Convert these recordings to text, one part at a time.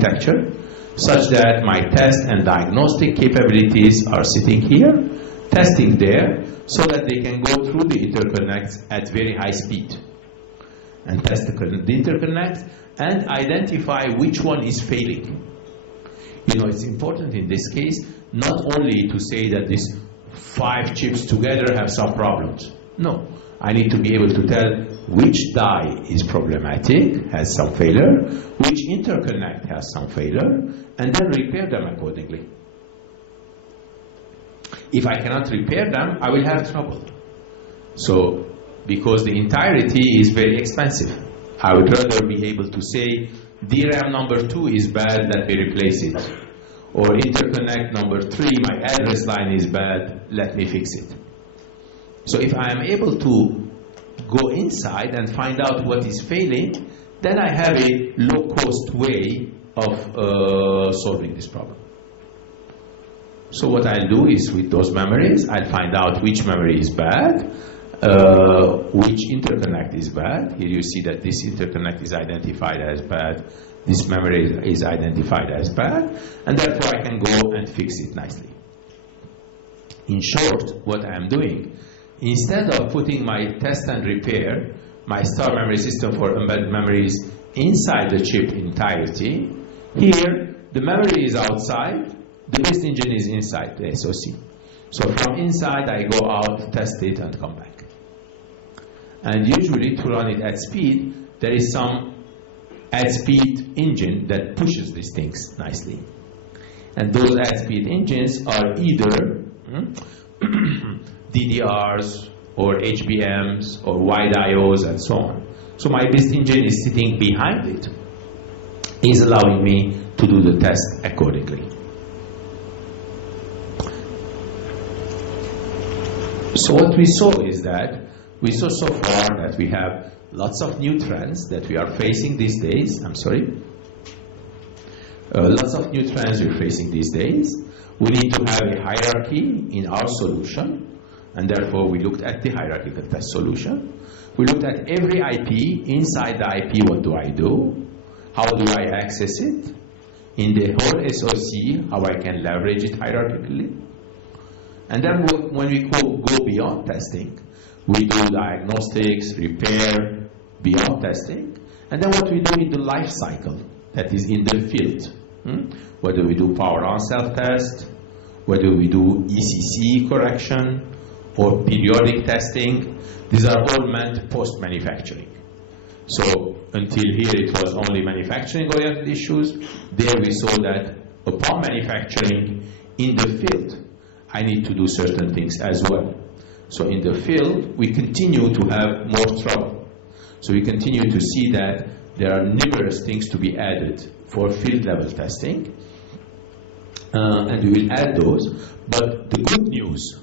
architecture such that my test and diagnostic capabilities are sitting here, testing there, so that they can go through the interconnects at very high speed and test the interconnects and identify which one is failing. You know, it's important in this case not only to say that these 5 chips together have some problems. No, I need to be able to tell which die is problematic, has some failure, which interconnect has some failure, and then repair them accordingly. If I cannot repair them, I will have trouble. So, because the entirety is very expensive, I would rather be able to say, DRAM number 2 is bad, let me replace it. Or interconnect number 3, my address line is bad, let me fix it. So if I am able to go inside and find out what is failing, then I have a low-cost way of solving this problem. So what I'll do is, with those memories, I'll find out which memory is bad, which interconnect is bad. Here you see that this interconnect is identified as bad, this memory is identified as bad, and therefore I can go and fix it nicely. In short, what I'm doing, instead of putting my test and repair, my star memory system for embedded memories inside the chip entirety, here the memory is outside, the best engine is inside the SoC. So from inside I go out, test it, and come back. And usually to run it at speed, there is some at-speed engine that pushes these things nicely. And those at-speed engines are either DDRs or HBMs or wide IOs and so on. So my best engine is sitting behind it, is allowing me to do the test accordingly. So what we saw is that we saw so far that we have lots of new trends that we are facing these days. Lots of new trends we're facing these days. We need to have a hierarchy in our solution, and therefore we looked at the hierarchical test solution. We looked at every IP. Inside the IP, what do I do? How do I access it? In the whole SoC, how I can leverage it hierarchically. And then when we go beyond testing, we do diagnostics, repair, beyond testing. And then what we do in the life cycle, that is in the field. Whether we do power on self-test, whether we do ECC correction, or periodic testing, these are all meant post-manufacturing. So until here it was only manufacturing-oriented issues. There we saw that upon manufacturing, in the field, I need to do certain things as well. So in the field, we continue to have more trouble. So we continue to see that there are numerous things to be added for field level testing. And we will add those. But the good news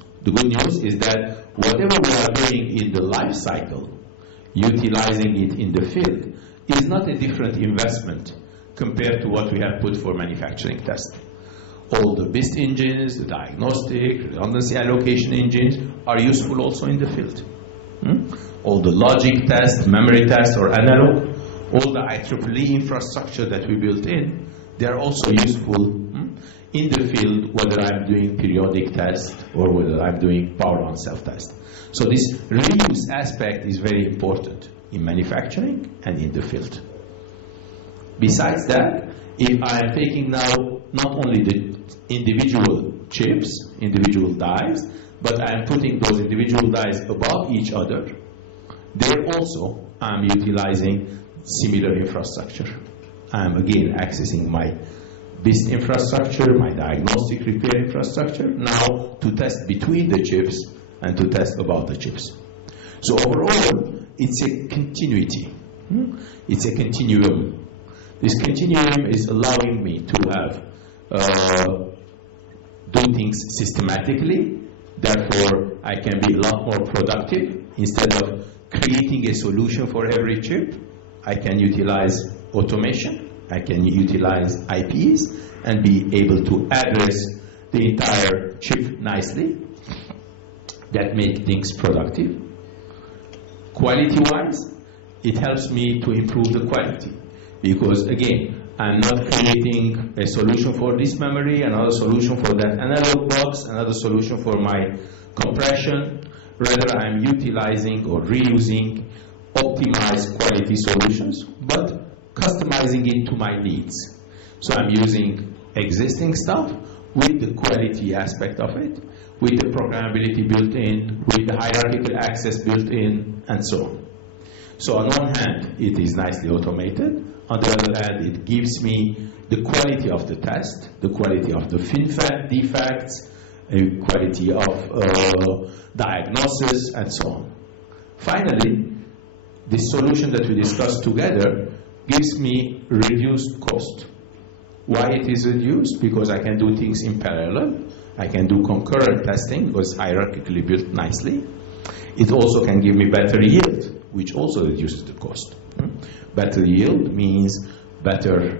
is that whatever we are doing in the life cycle, utilizing it in the field, is not a different investment compared to what we have put for manufacturing testing. All the BIST engines, the diagnostic, redundancy allocation engines are useful also in the field. All the logic tests, memory tests, or analog, all the IEEE infrastructure that we built in, they are also useful in the field, whether I'm doing periodic test or whether I'm doing power on self-test. So this reuse aspect is very important in manufacturing and in the field. Besides that, if I am taking now not only the individual chips, individual dies, but I am putting those individual dies above each other, there also I'm utilizing similar infrastructure. I'm again accessing my BIST infrastructure, my diagnostic repair infrastructure, now to test between the chips and to test above the chips. So overall, it's a continuity. It's a continuum. This continuum is allowing me to have do things systematically. Therefore, I can be a lot more productive. Instead of creating a solution for every chip, I can utilize automation. I can utilize IPs and be able to address the entire chip nicely. That makes things productive. Quality-wise, it helps me to improve the quality. Because again, I'm not creating a solution for this memory, another solution for that analog box, another solution for my compression. Rather, I'm utilizing or reusing optimized quality solutions, but customizing it to my needs. So I'm using existing stuff with the quality aspect of it, with the programmability built in, with the hierarchical access built in, and so on. So on one hand, it is nicely automated. On the other hand, it gives me the quality of the test, the quality of the defects, the quality of diagnosis, and so on. Finally, the solution that we discussed together gives me reduced cost. Why it is reduced? Because I can do things in parallel. I can do concurrent testing because it's hierarchically built nicely. It also can give me better yield, which also reduces the cost. Better yield means better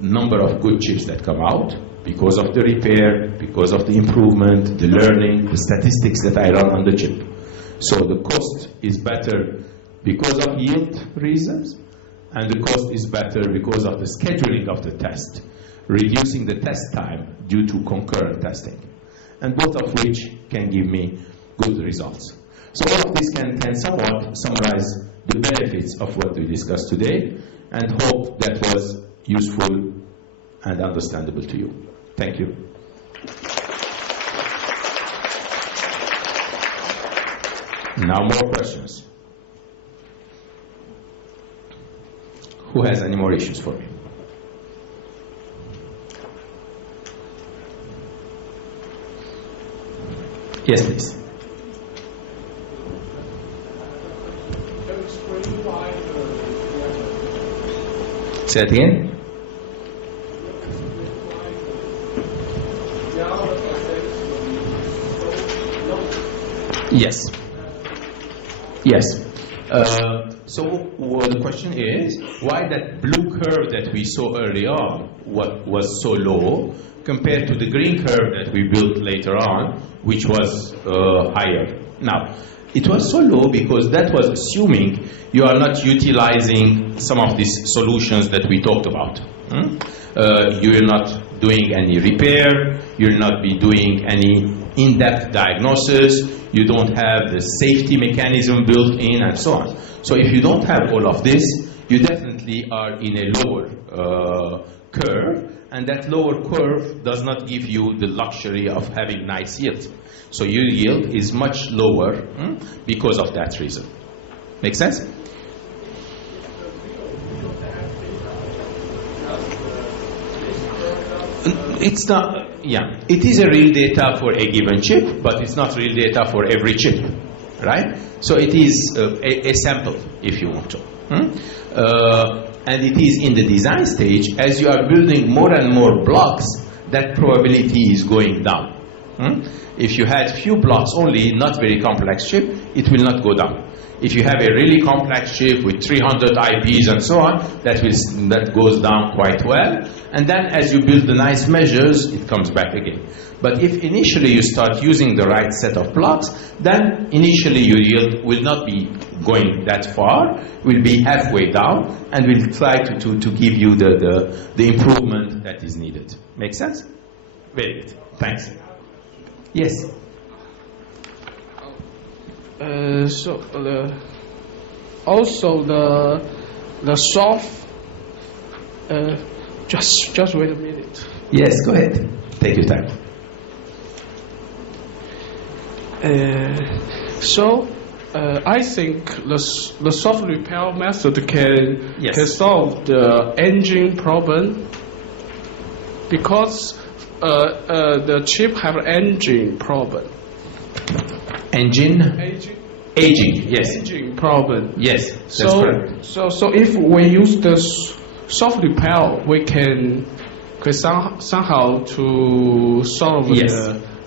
number of good chips that come out because of the repair, because of the improvement, the learning, the statistics that I run on the chip. So the cost is better because of yield reasons, and the cost is better because of the scheduling of the test, reducing the test time due to concurrent testing, and both of which can give me good results. So all of this can somewhat summarize the benefits of what we discussed today, and hope that was useful and understandable to you. Thank you. Now more questions. Who has any more issues for me? Yes, please. Say it again. Yes. Yes. So the question is, why that blue curve that we saw early on was so low compared to the green curve that we built later on, which was higher? Now, it was so low because that was assuming you are not utilizing some of these solutions that we talked about. You're not doing any repair, you'll not be doing any in-depth diagnosis, you don't have the safety mechanism built in, and so on. So if you don't have all of this, you definitely are in a lower curve, and that lower curve does not give you the luxury of having nice yield. So your yield is much lower because of that reason. Make sense? It's not, yeah, it is a real data for a given chip, but it's not real data for every chip, right? So it is a sample, if you want to. And it is in the design stage, as you are building more and more blocks, that probability is going down. If you had few blocks only, not very complex chip, it will not go down. If you have a really complex chip with 300 IPs and so on, that goes down quite well. And then as you build the nice measures, it comes back again. But if initially you start using the right set of blocks, then initially your yield will not be going that far, will be halfway down, and will try to give you the improvement that is needed. Make sense? Very good. Thanks. Yes. Also the soft. Just wait a minute. Yes, go ahead. Take your time. I think the soft repair method can solve the engine problem, because the chip have engine problem. Aging, yes. Engine problem. Yes, that's correct. So if we use the soft repair, we can somehow to solve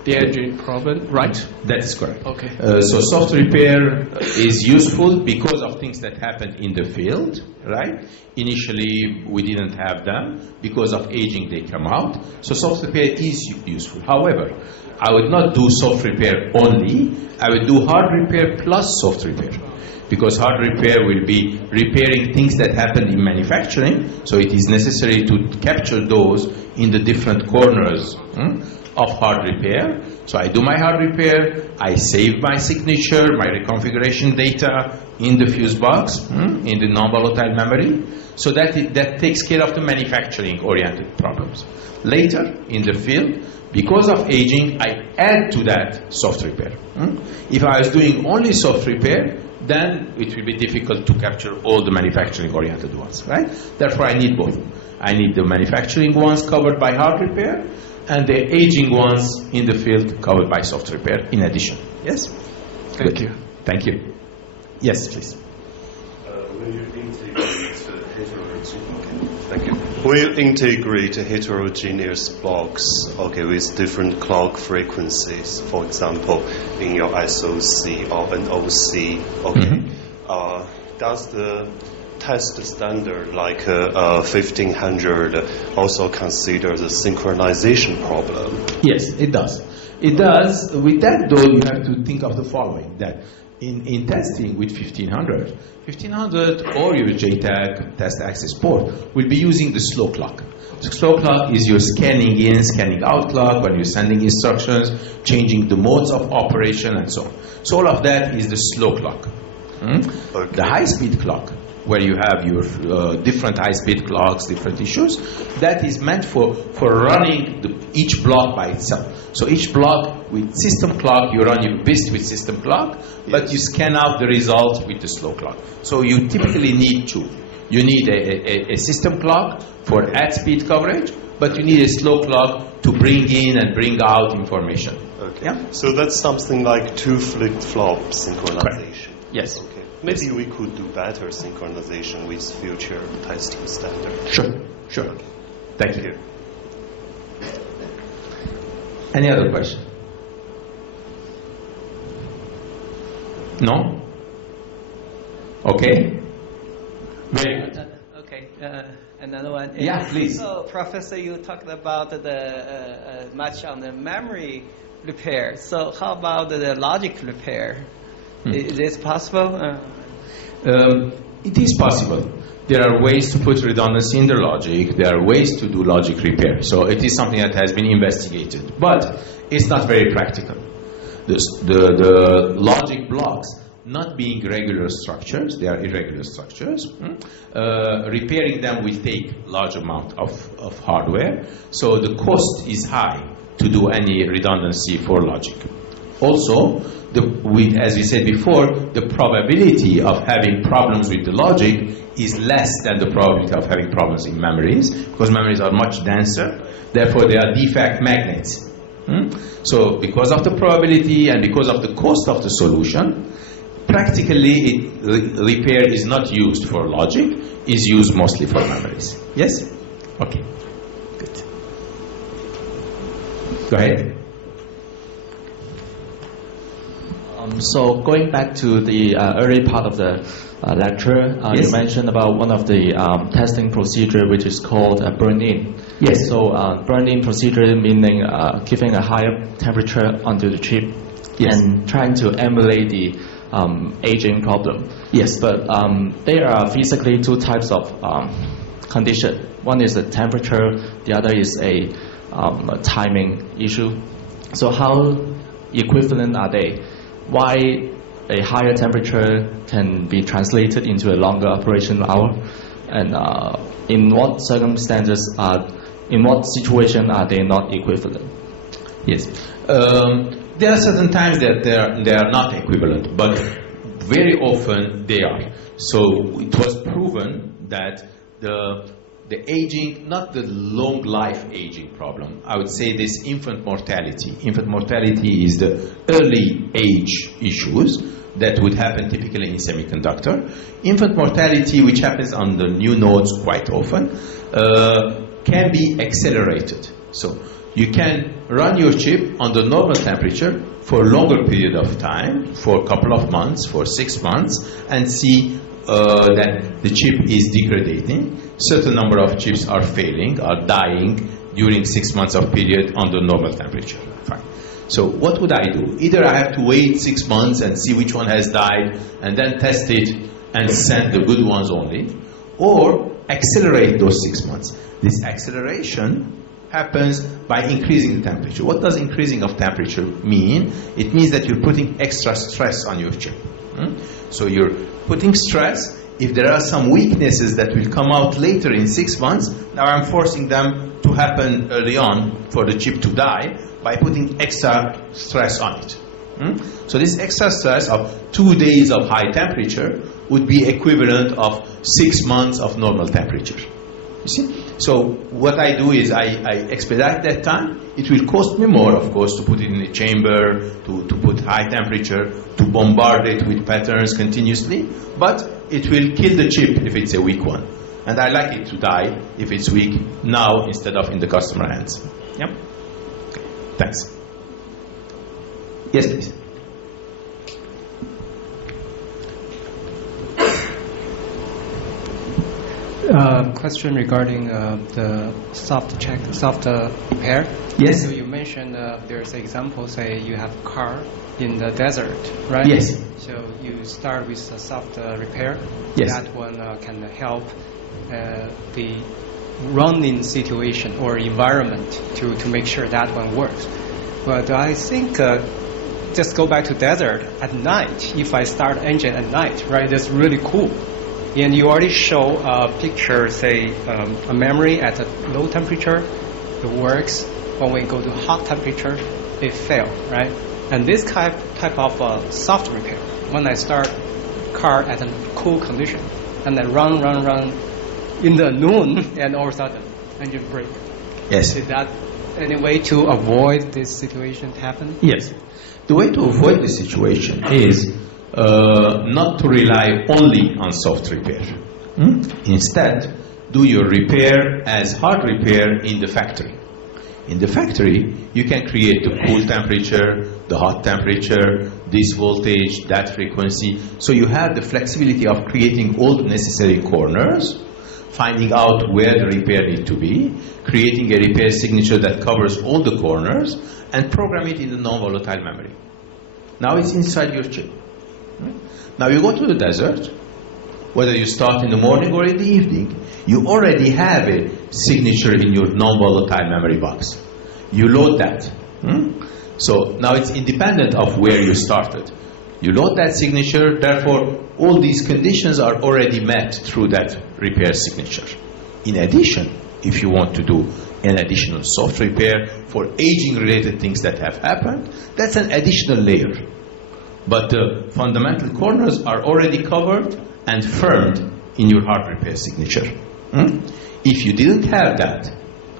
the engine problem, right? That is correct. Okay. So soft repair is useful because of things that happen in the field, right? Initially, we didn't have them. Because of aging, they come out. So soft repair is useful. However, I would not do soft repair only. I would do hard repair plus soft repair. Because hard repair will be repairing things that happen in manufacturing, so it is necessary to capture those in the different corners of hard repair. So I do my hard repair, I save my signature, my reconfiguration data in the fuse box, in the non-volatile memory, so that takes care of the manufacturing-oriented problems. Later, in the field, because of aging, I add to that soft repair. If I was doing only soft repair, then it will be difficult to capture all the manufacturing-oriented ones, right? Therefore, I need both. I need the manufacturing ones covered by hard repair, and the aging ones in the field covered by soft repair in addition. Yes? Thank you. Thank you. Yes, please. When you integrate When you integrate heterogeneous blocks, with different clock frequencies, for example, in your SOC or NOC, does the test standard like 1500 also consider the synchronization problem? Yes, it does. It does. With that, though, you have to think of the following, that in testing with 1500 or your JTAG test access port will be using the slow clock. The slow clock is your scanning in, scanning out clock when you're sending instructions, changing the modes of operation and so on. So all of that is the slow clock. Okay. The high-speed clock, where you have your different high-speed clocks, different issues, that is meant for running each block by itself. So each block with system clock, you run your BIST with system clock, but you scan out the result with the slow clock. So you typically need two. You need a system clock for at-speed coverage, but you need a slow clock to bring in and bring out information. Okay. Yeah? So that's something like two flip-flop synchronization. Correct. Yes. Okay. Maybe we could do better synchronization with future testing standards. Sure. Thank you. Any other question? No? Okay. Very good. Okay. Another one. Yeah, please. So, Professor, you talked about the much on the memory repair. So, how about the logic repair? Is this possible? It is possible. There are ways to put redundancy in the logic. There are ways to do logic repair. So it is something that has been investigated. But it's not very practical. The logic blocks, not being regular structures, they are irregular structures. Repairing them will take large amount of hardware. So the cost is high to do any redundancy for logic. Also, as we said before, the probability of having problems with the logic is less than the probability of having problems in memories, because memories are much denser. Therefore, they are defect magnets. So, because of the probability and because of the cost of the solution, practically repair is not used for logic, is used mostly for memories. Yes? Okay. Good. Go ahead. So going back to the early part of the lecture, yes. You mentioned about one of the testing procedure which is called burn-in. Yes. So burn-in procedure meaning giving a higher temperature onto the chip, yes. and trying to emulate the aging problem. Yes. But there are physically two types of condition. One is the temperature, the other is a timing issue. So how equivalent are they? Why a higher temperature can be translated into a longer operation hour, and in what circumstances in what situation are they not equivalent? Yes, there are certain times that they are not equivalent, but very often they are. So it was proven that the aging, not the long life aging problem, I would say this infant mortality. Infant mortality is the early age issues that would happen typically in semiconductor. Infant mortality, which happens on the new nodes quite often, can be accelerated. So you can run your chip under normal temperature for a longer period of time, for a couple of months, for 6 months, and see that the chip is degrading. Certain number of chips are failing, are dying during 6 months of period under normal temperature. Fine. So what would I do? Either I have to wait 6 months and see which one has died and then test it and send the good ones only, or accelerate those 6 months. This acceleration happens by increasing the temperature. What does increasing of temperature mean? It means that you're putting extra stress on your chip. So you're putting stress. If there are some weaknesses that will come out later in 6 months, now I'm forcing them to happen early on for the chip to die by putting extra stress on it. So this extra stress of 2 days of high temperature would be equivalent of 6 months of normal temperature. You see? So what I do is I expedite that time. It will cost me more, of course, to put it in a chamber, to put high temperature, to bombard it with patterns continuously, but it will kill the chip if it's a weak one. And I like it to die if it's weak now instead of in the customer hands. Yep. Thanks. Yes, please. Question regarding the soft repair. Yes. So you mentioned there's an example, say you have a car in the desert, right? Yes. So you start with a soft repair. Yes. That one can help the running situation or environment to make sure that one works. But I think just go back to desert at night. If I start engine at night, right, that's really cool. And you already show a picture, say a memory at a low temperature, it works. When we go to hot temperature, it fails, right? And this type of soft repair, when I start car at a cool condition, and then run in the noon, and all of a sudden engine break. Yes. Is that any way to avoid this situation happen? Yes. The way to avoid this situation is not to rely only on soft repair. Instead, do your repair as hard repair in the factory. In the factory, you can create the cool temperature, the hot temperature, this voltage, that frequency. So you have the flexibility of creating all the necessary corners, finding out where the repair needs to be, creating a repair signature that covers all the corners, and program it in the non-volatile memory. Now it's inside your chip. Now you go to the desert, whether you start in the morning or in the evening, you already have a signature in your non-volatile memory box. You load that. So now it's independent of where you started. You load that signature, therefore all these conditions are already met through that repair signature. In addition, if you want to do an additional soft repair for aging related things that have happened, that's an additional layer. But the fundamental corners are already covered and firmed in your hard repair signature. If you didn't have that,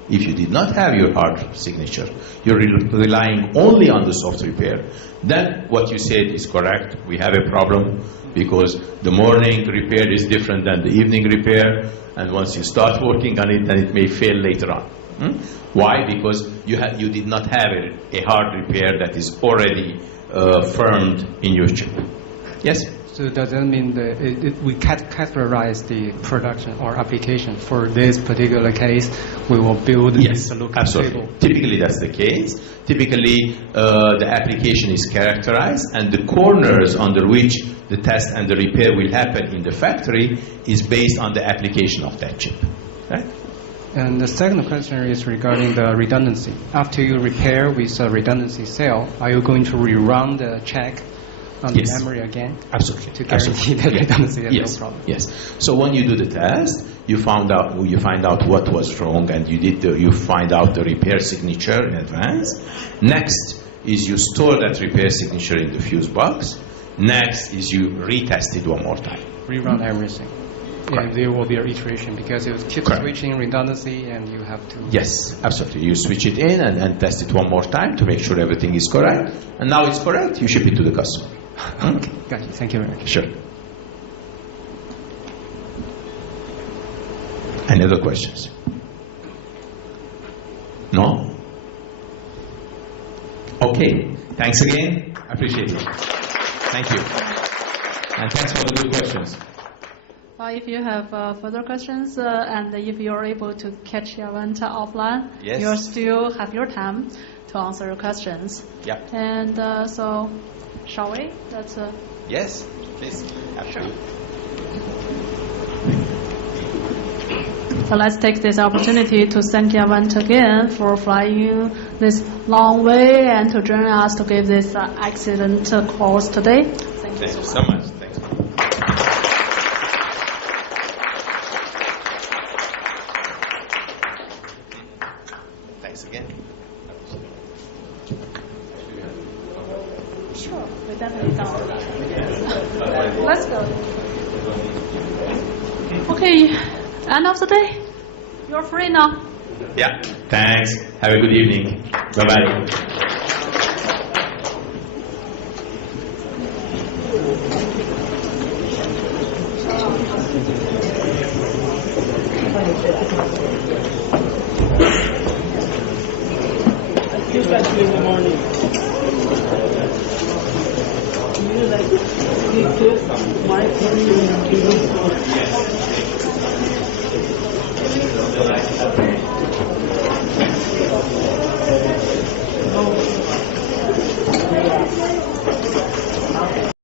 if you did not have your hard signature, you're relying only on the soft repair, then what you said is correct. We have a problem because the morning repair is different than the evening repair, and once you start working on it, then it may fail later on. Why? Because you did not have a hard repair that is already firmed in your chip. Yes? So does that mean that we categorize the production or application for this particular case? We will build Yes, this lookup absolutely. table. Typically that's the case. Typically the application is characterized and the corners under which the test and the repair will happen in the factory is based on the application of that chip. Right? And the second question is regarding the redundancy. After you repair with a redundancy cell, are you going to rerun the check on the memory again? Absolutely. To guarantee that redundancy has no problem. Yes. So when you do the test, you find out what was wrong, and you find out the repair signature in advance. Next is you store that repair signature in the fuse box. Next is you retest it one more time. Rerun everything. Correct. And there will be a iteration because it keeps Correct. switching redundancy and you have to... Yes, absolutely. You switch it in and test it one more time to make sure everything is correct. And now it's correct, you ship it to the customer. Okay, got you. Thank you very much. Sure. Any other questions? No? Okay, thanks again. Appreciate it. Thank you. And thanks for the good questions. If you have further questions and if you're able to catch Yavanta offline, Yes. you still have your time to answer your questions. Yeah. And so, shall we? That's Yes, please. Absolutely. So let's take this opportunity to thank Yavanta again for flying this long way and to join us to give this excellent course today. Thank you so much. Thanks. Thanks again. Sure, we definitely done. Let's go. Okay, end of the day. You're free now. Yeah, thanks. Have a good evening. Bye-bye. In the morning. You like my